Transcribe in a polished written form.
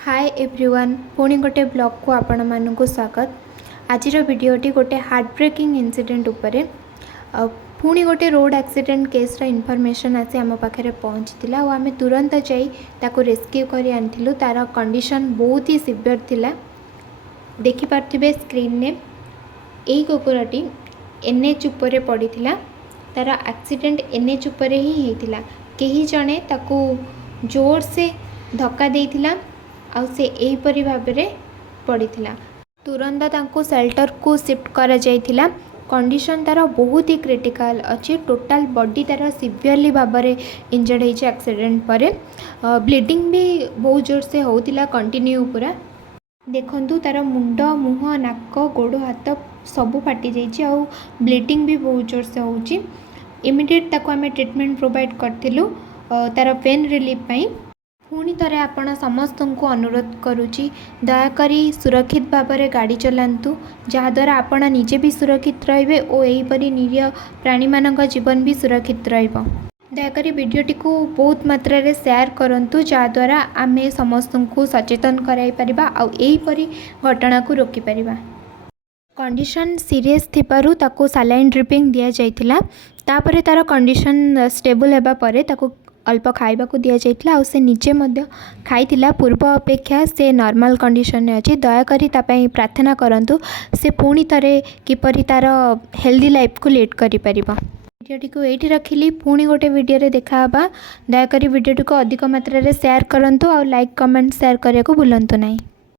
Hi everyone पुणी गोटे blog को आपण मानक स्वागत। आज भिडियोटी गोटे हार्ट ब्रेकिंग इंसिडेंट उपरे पुणी गोटे रोड एक्सीडेंट केस इनफॉरमेशन आसी आम पाखे पहुँची और आम तुरंत जाकू रेस्क्यू कर आनिलु। तार कंडीशन बहुत ही सिवियर थिला। देखिपे स्क्रीन ने यही कुकुरटी एनएच उपरे पड़ीथिला। तार एक्सीडेंट एनएच उपरे ही होता। कहीं जड़े ताकू जोर से धक्का देइथिला आउ से एहीपरी भाव में पड़ीथिला। तुरंत तांको सेल्टर को शिफ्ट करा जाइथिला। कंडीशन तार बहुत ही क्रिटिकल अच्छी। टोटाल बॉडी तार सिवियरली भाव में इंजर्ड होइछ एक्सीडेंट पर। ब्लीडिंग भी बहुत जोर से होतिला कंटिन्यू पूरा। देखंतु तार मुंड मुह नाक गोड़ हाथ सब फाटी जाइए आउ ब्लीडिंग भी बहुत जोर से होउची। इमिडिएट ताको आमे ट्रीटमेंट प्रोवाइड करथिलु तार पेन रिलीफ पाई। पुणी थे आपण समस्त को अनुरोध करुच्ची दयाकोरी सुरक्षित भाव में गाड़ी चलांतु जहाद्वारा आपण निजे भी सुरक्षित रे और यहीपरी निरीह प्राणी मानक जीवन भी सुरक्षित रहिबो। दयाकोरी वीडियोटी को बहुत मात्रा रे शेयर करंतु जहाद्वारा आमे समस्त को सचेतन कराई परिबा और यहीपरी घटना को रोकी परिबा। कंडीशन सीरियस थिबारु ताको सलाइन ड्रिपिंग दिया जाइथिला। तापरे तार कंडीशन स्टेबल हेबा परे ताको अल्प खाइबा को दिया जाइथिला और से निजे मध्य खाइथिला। पूर्व अपेक्षा से नॉर्मल कंडीशन में अच्छी। दयाकोरी तापई प्रार्थना करंतु से पुणी थरे किपरि तार हेल्दी लाइफ को लीड करि परिबा। वीडियोटी को एठी रखिली। पुणी गोटे वीडियो रे देखा बा। दयाकोरी वीडियोटी को अधिक मात्रा रे शेयर करंतु और लाइक कमेंट शेयर करिया को भूलंतु नहीं।